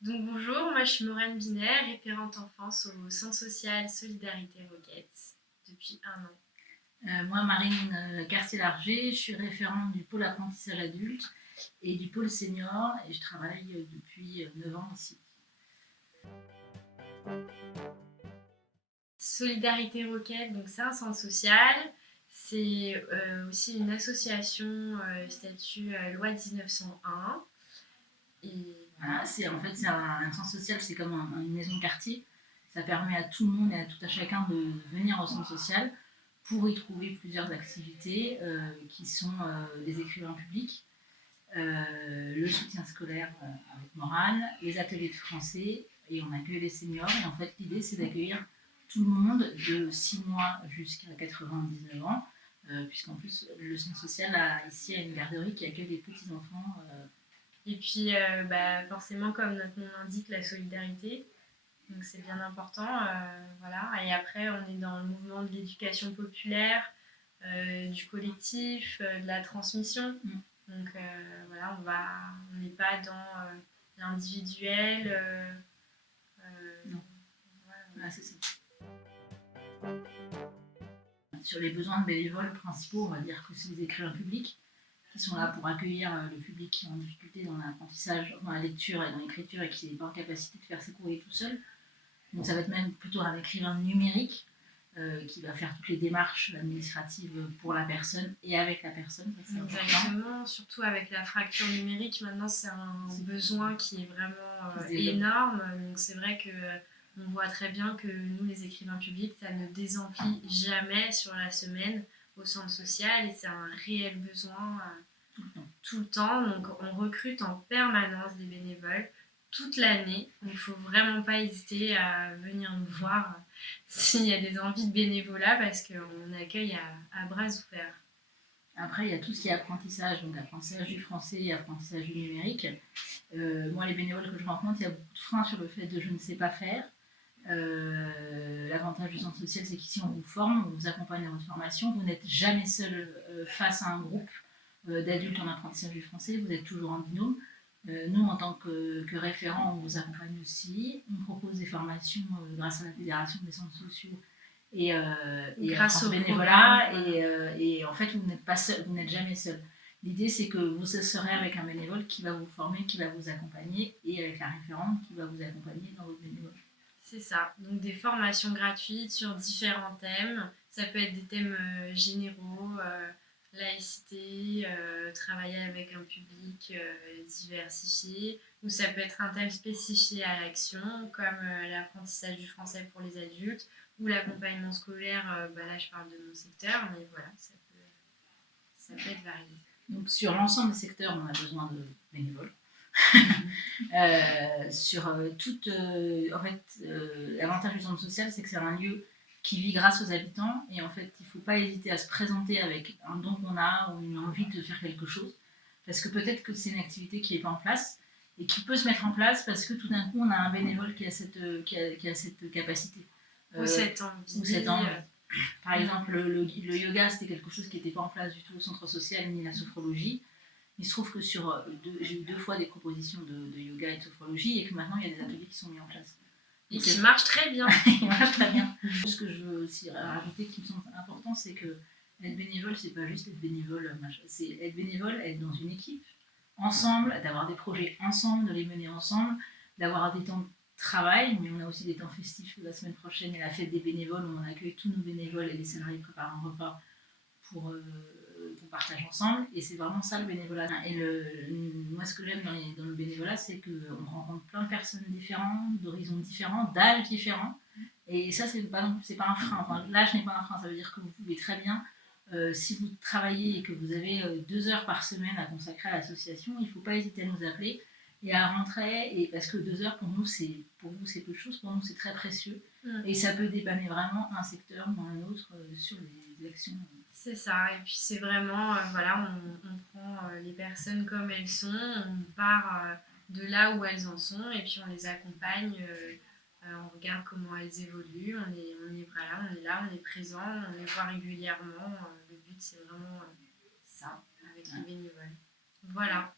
Donc bonjour, moi je suis Maureen Binaire, référente enfance au Centre social Solidarité Roquette depuis un an. Moi, Marine Cartier-Larger, je suis référente du pôle apprentissage adulte et du pôle senior et je travaille depuis 9 ans ici. Solidarité Roquette, donc c'est un centre social, c'est aussi une association statut loi 1901. Et Voilà, c'est un centre social, c'est comme une maison de quartier. Ça permet à tout le monde et à tout à chacun de venir au centre social pour y trouver plusieurs activités qui sont des écrivains publics, le soutien scolaire avec morale, les ateliers de français et on accueille les seniors. Et en fait, l'idée, c'est d'accueillir tout le monde de 6 mois jusqu'à 99 ans, puisqu'en plus, le centre social ici a une garderie qui accueille les petits-enfants. Et puis forcément, comme notre nom l'indique, la solidarité. Donc c'est bien important, voilà. Et après, on est dans le mouvement de l'éducation populaire, du collectif, de la transmission. Donc voilà, on n'est pas dans l'individuel. Non. Voilà, c'est ça. Sur les besoins de bénévoles principaux, on va dire que c'est les écrivains publics qui sont là pour accueillir le public qui est en difficulté dans l'apprentissage, dans la lecture et dans l'écriture et qui n'est pas en capacité de faire ses courriers tout seul. Donc ça va être même plutôt un écrivain numérique qui va faire toutes les démarches administratives pour la personne et avec la personne. Exactement, surtout avec la fracture numérique, maintenant c'est un besoin qui est vraiment énorme. Donc c'est vrai que on voit très bien que nous, les écrivains publics, ça ne désemplit jamais sur la semaine au centre social et c'est un réel besoin tout le temps. Donc on recrute en permanence des bénévoles toute l'année. Il ne faut vraiment pas hésiter à venir nous voir s'il y a des envies de bénévolat parce qu'on accueille à bras ouverts. Après, il y a tout ce qui est apprentissage, donc apprentissage du français et apprentissage du numérique. Moi, les bénévoles que je rencontre, il y a beaucoup de freins sur le fait de je ne sais pas faire. L'avantage du centre social, c'est qu'ici, on vous forme, on vous accompagne dans votre formation. Vous n'êtes jamais seul face à un groupe d'adultes en apprentissage du français, vous êtes toujours en binôme. Nous, en tant que référents, on vous accompagne aussi. On propose des formations grâce à la Fédération des centres sociaux et grâce au bénévolat. Et en fait, vous n'êtes pas seul, vous n'êtes jamais seul. L'idée, c'est que vous serez avec un bénévole qui va vous former, qui va vous accompagner, et avec la référente qui va vous accompagner dans votre bénévolat. C'est ça, donc des formations gratuites sur différents thèmes. Ça peut être des thèmes généraux, laïcité, travailler avec un public diversifié, ou ça peut être un thème spécifié à l'action, comme l'apprentissage du français pour les adultes, ou l'accompagnement scolaire, là je parle de mon secteur, mais voilà, ça peut être varié. Donc sur l'ensemble des secteurs, on a besoin de bénévoles. L'avantage du centre social, c'est que c'est un lieu qui vit grâce aux habitants et en fait, il ne faut pas hésiter à se présenter avec un don qu'on a ou une envie de faire quelque chose parce que peut-être que c'est une activité qui n'est pas en place et qui peut se mettre en place parce que tout d'un coup, on a un bénévole qui a cette capacité. Ou cette envie. Par exemple, le yoga, c'était quelque chose qui n'était pas en place du tout au centre social ni la sophrologie. Il se trouve que j'ai eu 2 fois des propositions de yoga et de sophrologie et que maintenant il y a des ateliers qui sont mis en place. Et qui marchent très bien. Ils marchent très bien. Ce que je veux aussi rajouter qui me semble important, c'est que être bénévole, c'est pas juste être bénévole, c'est être bénévole, être dans une équipe, ensemble, d'avoir des projets ensemble, de les mener ensemble, d'avoir des temps de travail, mais on a aussi des temps festifs la semaine prochaine et la fête des bénévoles où on accueille tous nos bénévoles et les salariés préparent un repas pour qu'on partage ensemble et c'est vraiment ça le bénévolat. Et moi ce que j'aime dans le bénévolat, c'est qu'on rencontre plein de personnes différentes, d'horizons différents, d'âges différents et ça c'est pas un frein. Enfin, l'âge n'est pas un frein, ça veut dire que vous pouvez très bien si vous travaillez et que vous avez 2 heures par semaine à consacrer à l'association, il ne faut pas hésiter à nous appeler et à rentrer, et parce que 2 heures pour vous c'est peu de choses, pour nous c'est très précieux et ça peut dépanner vraiment un secteur ou un autre sur les actions. C'est ça, et puis c'est vraiment, on prend les personnes comme elles sont, on part de là où elles en sont et puis on les accompagne, on regarde comment elles évoluent, on est là, on est présent, on les voit régulièrement. Le but c'est vraiment ça avec les bénévoles. Voilà.